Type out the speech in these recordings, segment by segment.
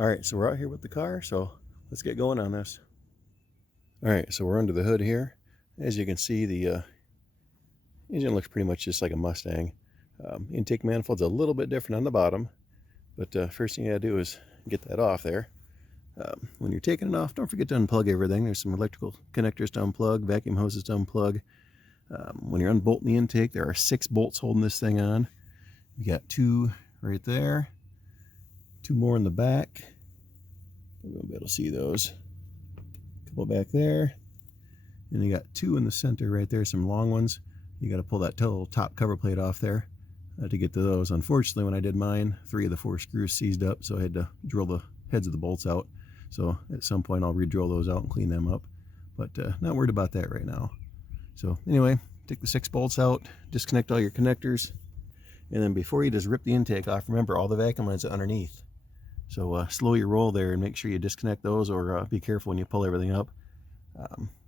Alright, so we're out here with the car, so let's get going on this. Alright, so we're under the hood here. As you can see, the engine looks pretty much just like a Mustang. Intake manifold's a little bit different on the bottom, but first thing you gotta do is get that off there. When you're taking it off, don't forget to unplug everything. There's some electrical connectors to unplug, vacuum hoses to unplug. When you're unbolting the intake, there are 6 bolts holding this thing on. You got 2 right there, 2 more in the back. We won't be able to see those. A couple back there, and you got 2 in the center right there, some long ones. You got to pull that little top cover plate off there to get to those. Unfortunately, when I did mine, 3 of the 4 screws seized up, so I had to drill the heads of the bolts out. So at some point I'll re-drill those out and clean them up, but not worried about that right now. So anyway, take the 6 bolts out, disconnect all your connectors, and then before you just rip the intake off, remember all the vacuum lines are underneath. So slow your roll there and make sure you disconnect those, or be careful when you pull everything up.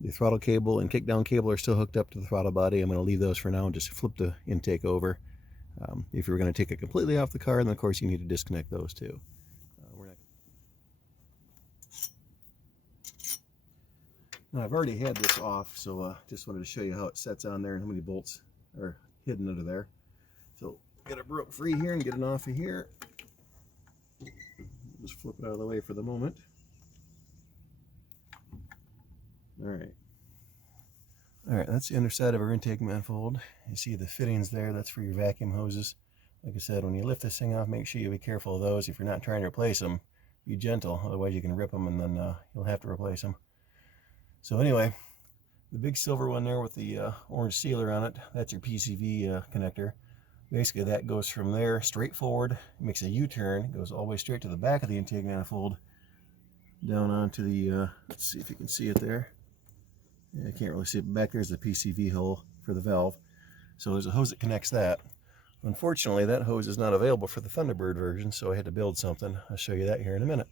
The throttle cable and kickdown cable are still hooked up to the throttle body. I'm going to leave those for now and just flip the intake over. If you're going to take it completely off the car, then of course you need to disconnect those too. Now I've already had this off, so just wanted to show you how it sets on there and how many bolts are hidden under there. So get it broke free here and get it off of here. Just flip it out of the way for the moment. Alright, that's the underside of our intake manifold. You see the fittings there, that's for your vacuum hoses. Like I said, when you lift this thing off, make sure you be careful of those. If you're not trying to replace them, be gentle, otherwise you can rip them and then you'll have to replace them. So anyway, the big silver one there with the orange sealer on it, that's your PCV connector. Basically that goes from there straight forward, makes a U-turn, goes all the way straight to the back of the intake manifold, down onto the, let's see if you can see it there. Yeah, I can't really see it. Back there's the PCV hole for the valve. So there's a hose that connects that. Unfortunately, that hose is not available for the Thunderbird version, so I had to build something. I'll show you that here in a minute.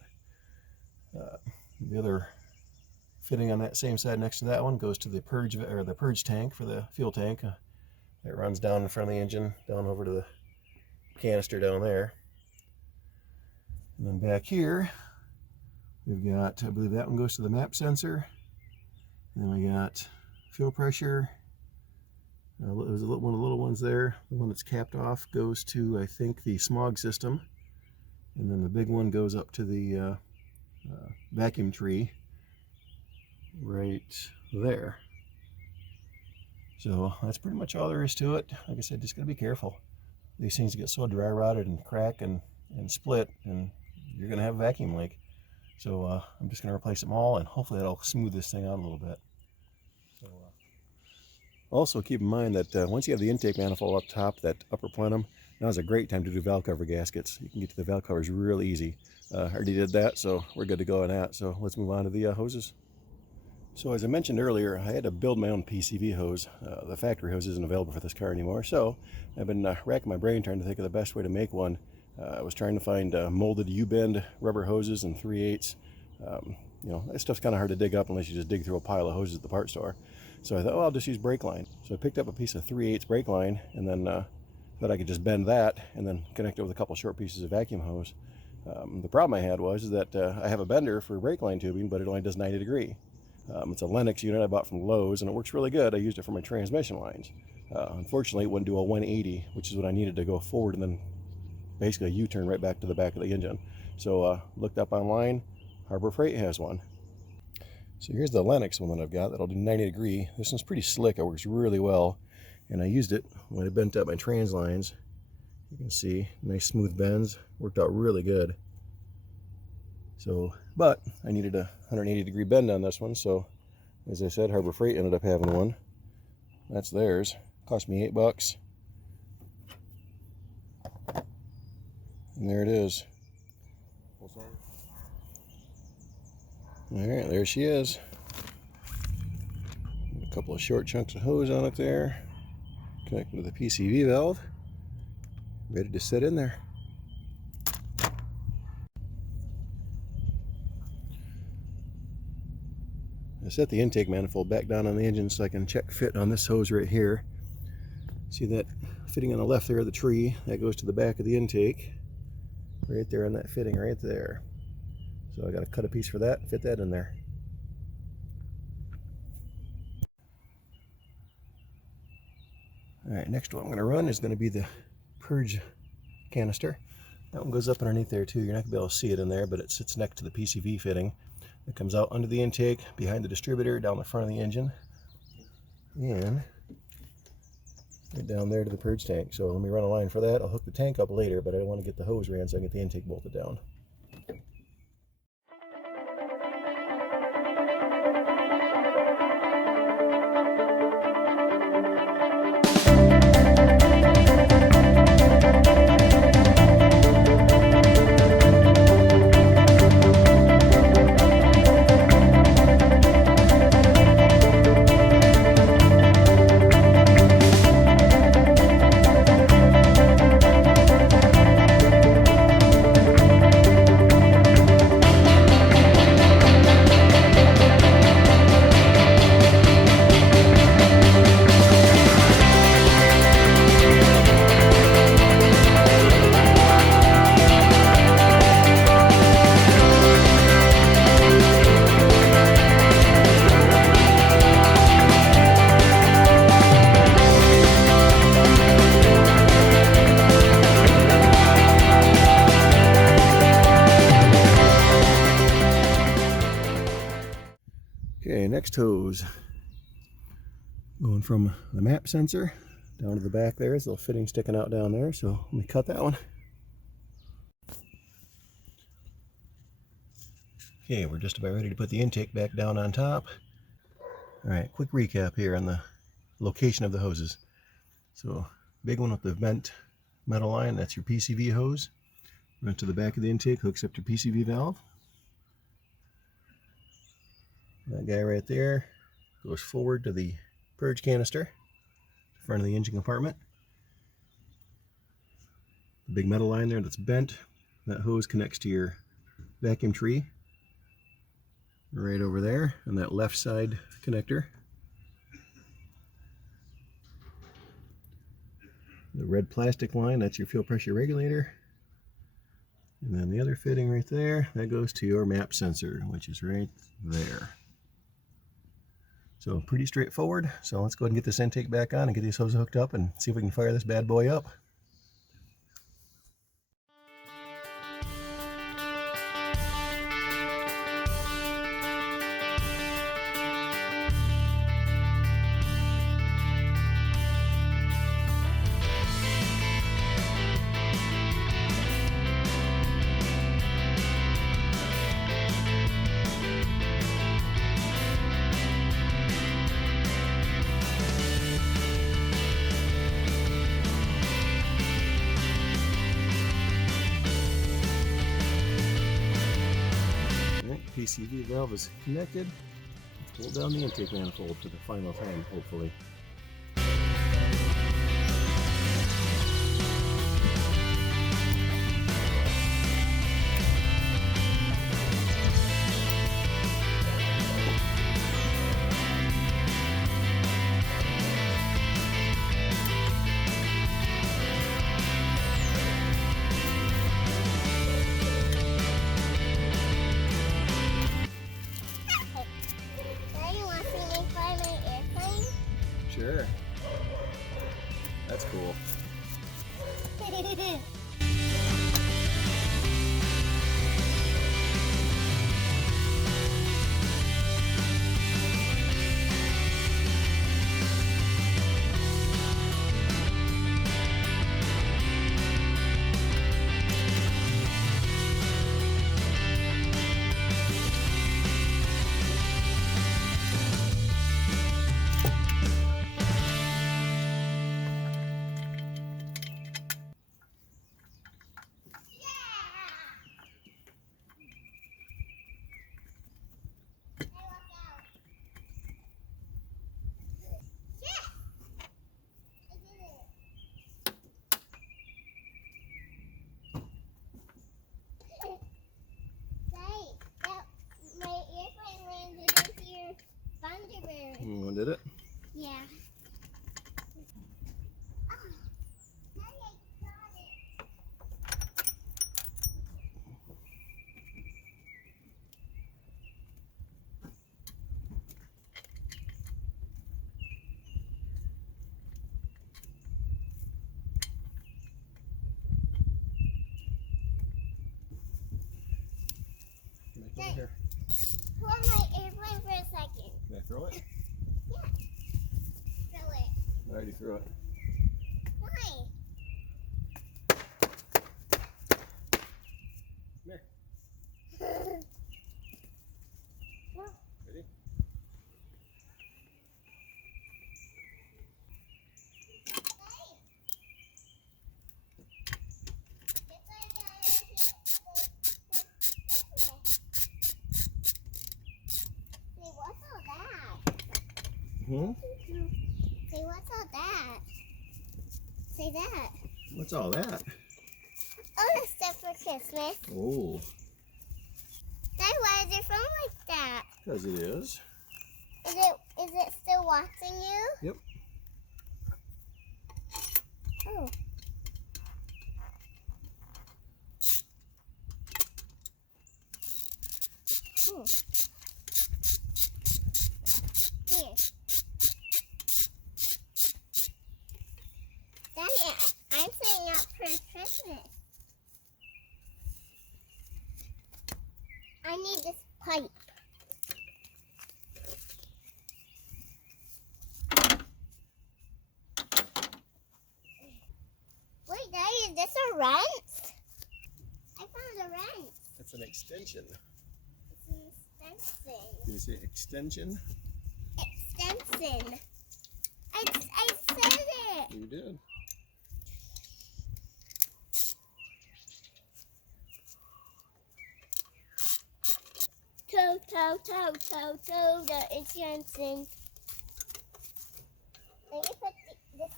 The other fitting on that same side next to that one goes to the purge tank for the fuel tank. It runs down in front of the engine, down over to the canister down there. And then back here, we've got, I believe that one goes to the map sensor. And then we got fuel pressure. There's one of the little ones there. The one that's capped off goes to, I think, the smog system. And then the big one goes up to the vacuum tree right there. So that's pretty much all there is to it. Like I said, just gotta be careful. These things get so dry rotted and crack and split, and you're gonna have a vacuum leak. So I'm just gonna replace them all, and hopefully that'll smooth this thing out a little bit. So, also keep in mind that once you have the intake manifold up top, that upper plenum, now is a great time to do valve cover gaskets. You can get to the valve covers real easy. Already did that, so we're good to go on that. So let's move on to the hoses. So as I mentioned earlier, I had to build my own PCV hose. The factory hose isn't available for this car anymore, so I've been racking my brain trying to think of the best way to make one. I was trying to find molded U-bend rubber hoses in 3/8. You know, that stuff's kind of hard to dig up unless you just dig through a pile of hoses at the part store. So I thought, oh, I'll just use brake line. So I picked up a piece of 3/8 brake line, and then thought I could just bend that and then connect it with a couple short pieces of vacuum hose. The problem I had was that I have a bender for brake line tubing, but it only does 90 degree. It's a Lennox unit I bought from Lowe's, and it works really good. I used it for my transmission lines. Unfortunately, it wouldn't do a 180, which is what I needed to go forward and then basically a U-turn right back to the back of the engine. So looked up online, Harbor Freight has one. So here's the Lennox one that I've got that'll do 90 degree. This one's pretty slick, it works really well, and I used it when I bent up my trans lines. You can see nice smooth bends, worked out really good. So, but I needed a 180 degree bend on this one, so as I said, Harbor Freight ended up having one. That's theirs. Cost me $8. And there it is. Alright, there she is. A couple of short chunks of hose on it there. Connected to the PCV valve. Ready to sit in there. I set the intake manifold back down on the engine so I can check fit on this hose right here. See that fitting on the left there of the tree? That goes to the back of the intake. Right there on that fitting right there. So I got to cut a piece for that, fit that in there. All right, next one I'm going to run is going to be the purge canister. That one goes up underneath there too. You're not going to be able to see it in there, but it sits next to the PCV fitting. It comes out under the intake, behind the distributor, down the front of the engine, and right down there to the purge tank. So let me run a line for that. I'll hook the tank up later, but I want to get the hose ran so I can get the intake bolted down. Okay, next hose. Going from the map sensor down to the back there. There's a little fitting sticking out down there, so let me cut that one. Okay, we're just about ready to put the intake back down on top. All right, quick recap here on the location of the hoses. So, big one with the bent metal line, that's your PCV hose. Run to the back of the intake, hooks up to PCV valve. That guy right there goes forward to the purge canister, front of the engine compartment. The big metal line there that's bent, that hose connects to your vacuum tree right over there on that left side connector. The red plastic line, that's your fuel pressure regulator. And then the other fitting right there, that goes to your map sensor, which is right there. So pretty straightforward. So let's go ahead and get this intake back on and get these hoses hooked up and see if we can fire this bad boy up. PCV valve is connected. Let's pull down the intake manifold for the final time, hopefully. Sure. That's cool. Did it? Yeah. over here. Hold my airplane for a second. Can I throw it? Yeah. Throw it. I already threw it. Why? Come here. No. Ready? Hmm? Say, what's all that? Say that. What's all that? Oh, that's stuff for Christmas. Oh. Dad, why is your phone like that? Because it is. Is it still watching you? Yep. Oh. Hmm. Here. Daddy, I'm saying up for Christmas. I need this pipe. Wait, Daddy, is this a wrench? I found a wrench. It's an extension. It's an extension. Did you say extension? Extension. I said it. You did. Toe, the extension. Let me put this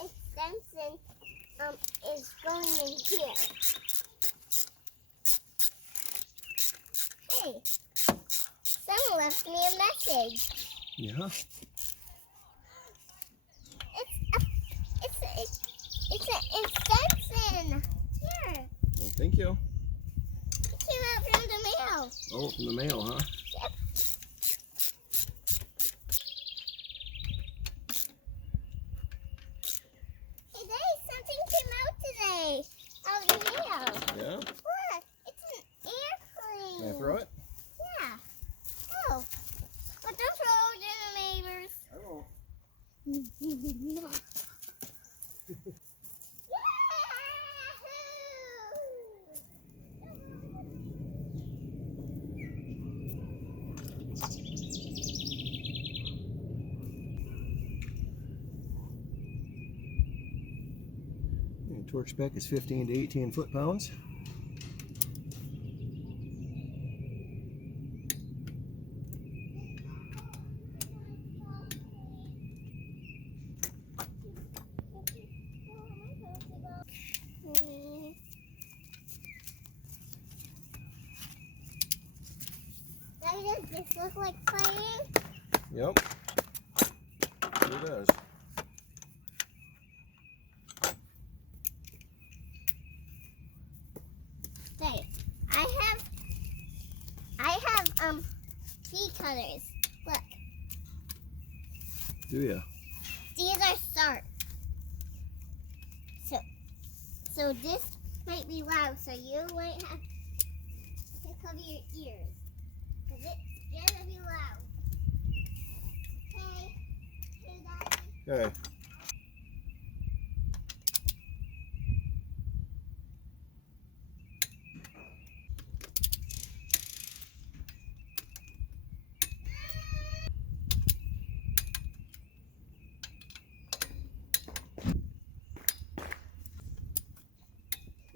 extension is going in here. Hey, someone left me a message. Yeah. It's an extension. Here, Well, thank you. it came out from the mail. Oh, from the mail, huh? Yep. Hey, Daddy, something came out today out of the mail. Yeah. Look, it's an airplane. Can I throw it? Yeah. Oh, but don't throw it in the neighbors. I won't. And torque spec is 15 to 18 foot-pounds. Daddy, does this look like playing? Yep. Sure does. Daddy, I have pea cutters. Look, Do ya? these are sharp. So this might be loud, so you might have to cover your ears. Because it's gonna be loud. Hey, Daddy. Okay.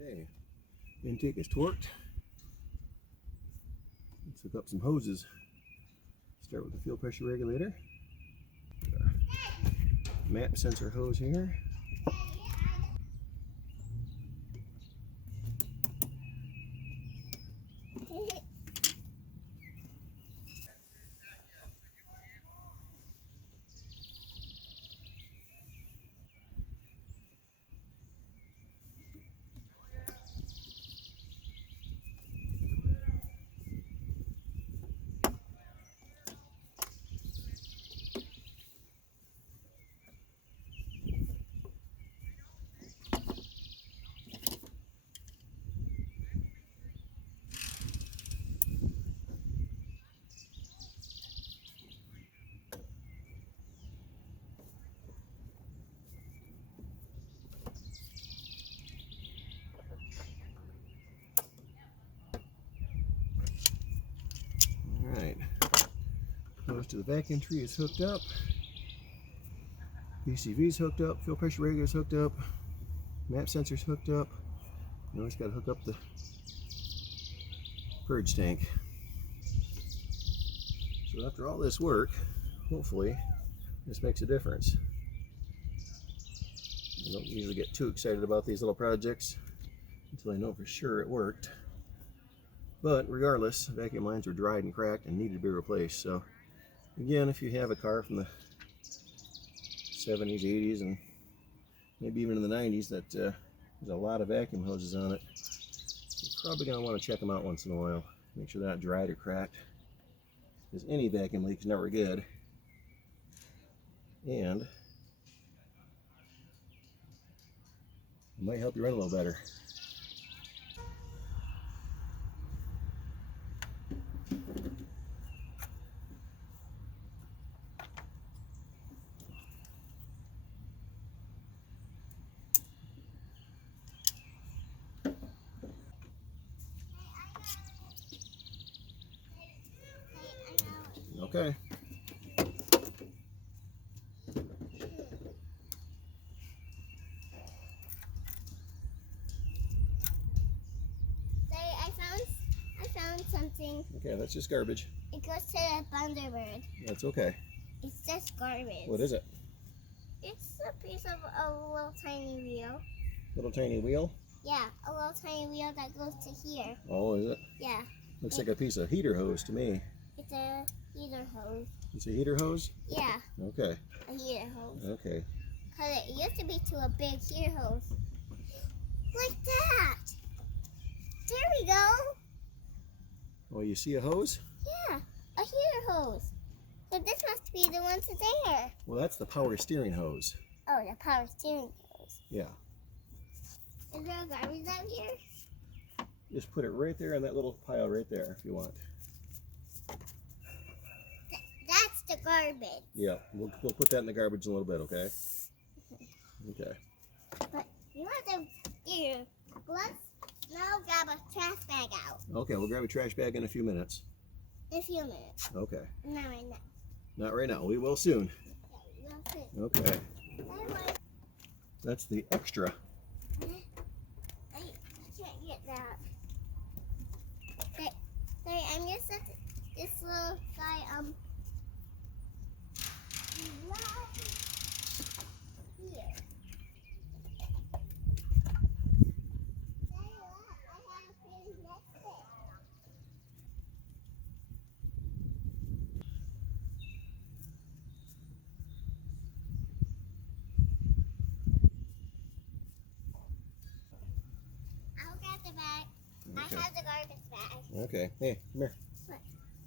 Okay. Intake is torqued. Let's hook up some hoses. Start with the fuel pressure regulator. Map sensor hose here. goes to the vacuum tree is hooked up. PCV's hooked up. Fuel pressure regulator's hooked up. Map sensor's hooked up. Now it's got to hook up the purge tank. So after all this work, hopefully this makes a difference. I don't usually get too excited about these little projects until I know for sure it worked. But regardless, vacuum lines were dried and cracked and needed to be replaced. So again, if you have a car from the 70s, 80s, and maybe even in the 90s that there's a lot of vacuum hoses on it, you're probably going to want to check them out once in a while. Make sure they're not dried or cracked, because any vacuum leak is never good. And it might help you run a little better. Okay. I found something. Okay, that's just garbage. It goes to the Thunderbird. That's okay. It's just garbage. What is it? It's a piece of a little tiny wheel. Little tiny wheel? Yeah, a little tiny wheel that goes to here. Oh, is it? Yeah. Looks like a piece of heater hose to me. It's a heater hose. It's a heater hose? Yeah. Okay. A heater hose. Okay. Because it used to be to a big heater hose. Like that. There we go. Oh, you see a hose? Yeah, a heater hose. So this must be the one to there. Well, that's the power steering hose. Oh, the power steering hose. Yeah. Is there a garbage out here? Just put it right there in that little pile right there if you want. That's the garbage. Yeah, we'll put that in the garbage in a little bit, okay? Okay. But you want to do. Let's now grab a trash bag out. Okay, we'll grab a trash bag in a few minutes. In a few minutes. Okay. Not right now. Not right now. We will soon. Yeah, we'll see. Okay. That's the extra. I can't get that. Sorry, I'm just this little guy, right here. Sorry, I have a pretty next thing. I'll grab the bag. Okay. I have the garbage bag. Okay. Hey, come here. What?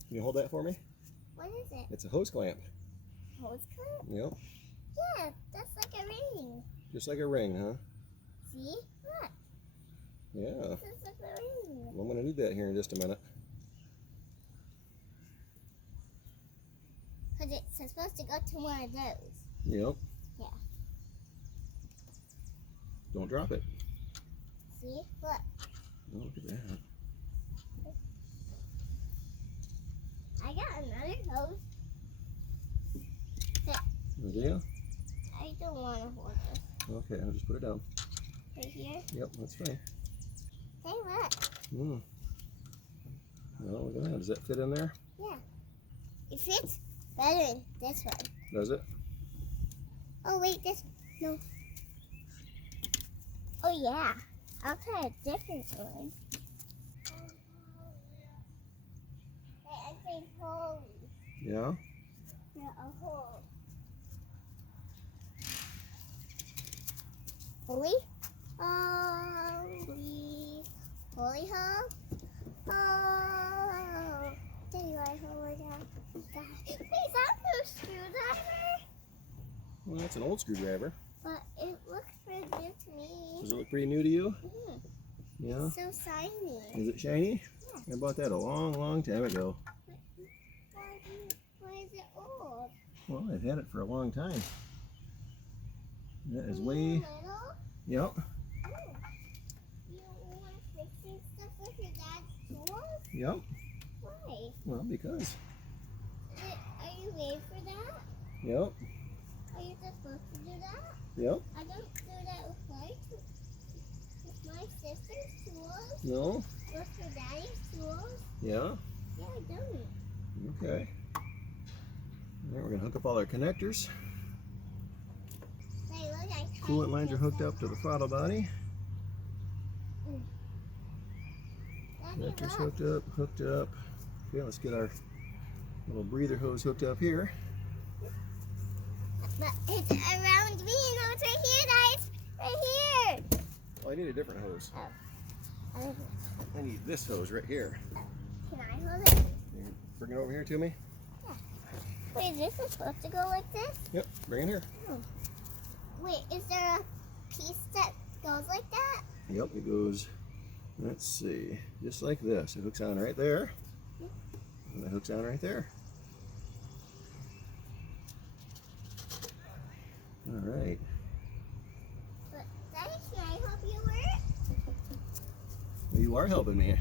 Can you hold that for me? What is it? It's a hose clamp. Hose clamp? Yep. Yeah, that's like a ring. Just like a ring, huh? See? Look, Yeah. this is like a ring. Well, I'm going to need that here in just a minute. Because it's supposed to go to one of those. Yep. Yeah. Don't drop it. See? Look. Oh, look at that. I got another hose. Oh, yeah? I don't want to hold this. Okay, I'll just put it down. Right here. Yep, that's fine. Hey, look. Hmm. Well, look at that. Does that fit in there? Yeah. It fits better in this one. Does it? Oh, wait, this. No. Oh, yeah. I'll try a different one. Hey, I think holy. Yeah? Yeah, a hole. Holy? Holy. Holy hole? Oh. There you are, holy God. Wait, is that a screwdriver? Well, that's an old screwdriver. But it looks pretty new to me. Does it look pretty new to you? Mm, Yeah? it's so shiny. Is it shiny? Yeah. I bought that a long, long time ago. Why is it old? Well, I've had it for a long time. That is Are way... you little? Yep. Oh. You want fixing stuff with your dad's tools? Yep. Why? Well, because... Are you you wait for that? Yep. Are you just supposed to do that? Yep. I don't do that with my sister's tools. No. With her daddy's tools. Yeah. Yeah, I don't. Okay. All right, we're gonna hook up all our connectors. Hey, look, I Coolant lines are hooked up to the throttle body. Connectors hooked up, hooked up. Okay, let's get our little breather hose hooked up here. But it's around me. No, it's right here, guys. Right here. Oh, I need a different hose. Oh. I need this hose right here. Can I hold it? You bring it over here to me. Wait, is this supposed to go like this? Yep, bring it here. Oh. Wait, is there a piece that goes like that? Yep, it goes, let's see, just like this. It hooks on right there. And it hooks on right there. All right. But Daddy, can I help you with it? Well, you are helping me.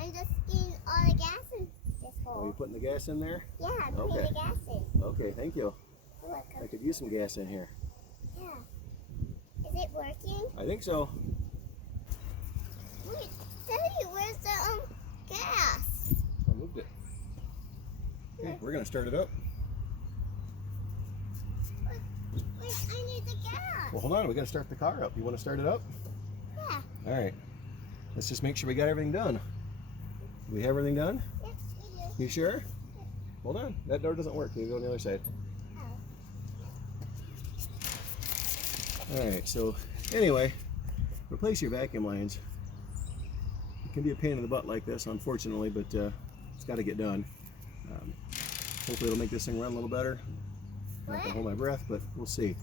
I'm just getting all the gas in this Are hole. you putting the gas in there? Yeah, I'm putting Okay. the gas in. Okay, thank you. You're welcome. I could use some gas in here. Yeah. Is it working? I think so. Wait, Daddy, where's the gas? I moved it. Okay, we're gonna start it up. Wait, I need the gas. Well, hold on, we gotta start the car up. You wanna start it up? Yeah. All right. Let's just make sure we got everything done. Do we have everything done? Yes, we do. You sure? Hold on, that door doesn't work. You go on the other side. Oh. All right, so anyway, replace your vacuum lines. It can be a pain in the butt like this, unfortunately, but it's got to get done. Hopefully it'll make this thing run a little better. I'm not gonna hold my breath, but we'll see.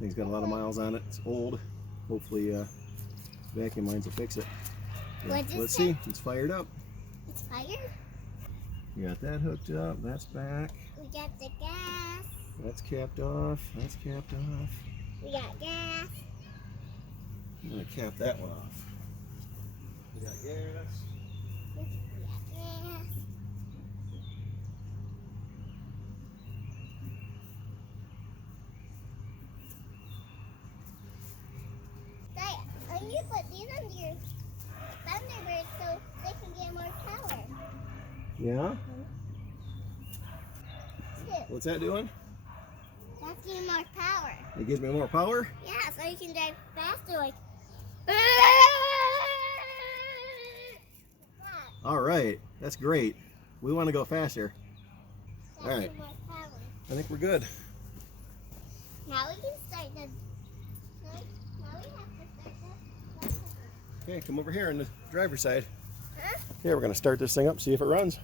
Thing's got a lot of miles on it. It's old. Hopefully vacuum lines will fix it. Let's see. It's fired up. It's fired? You got that hooked up. That's back. We got the gas. That's capped off. That's capped off. We got gas. I'm gonna cap that one off. We got gas. We got gas. Dad, I need to put these under your Thunderbird so they can get more power. Yeah? Too. What's that doing? That's getting more power. It gives me more power? Yeah, so you can drive faster like All right. That's great. We want to go faster. That's All right. more power. I think we're good. Now we can start the. Now we have to start the. Okay, come over here on the driver's side. Huh? Here, we're going to start this thing up, see if it runs.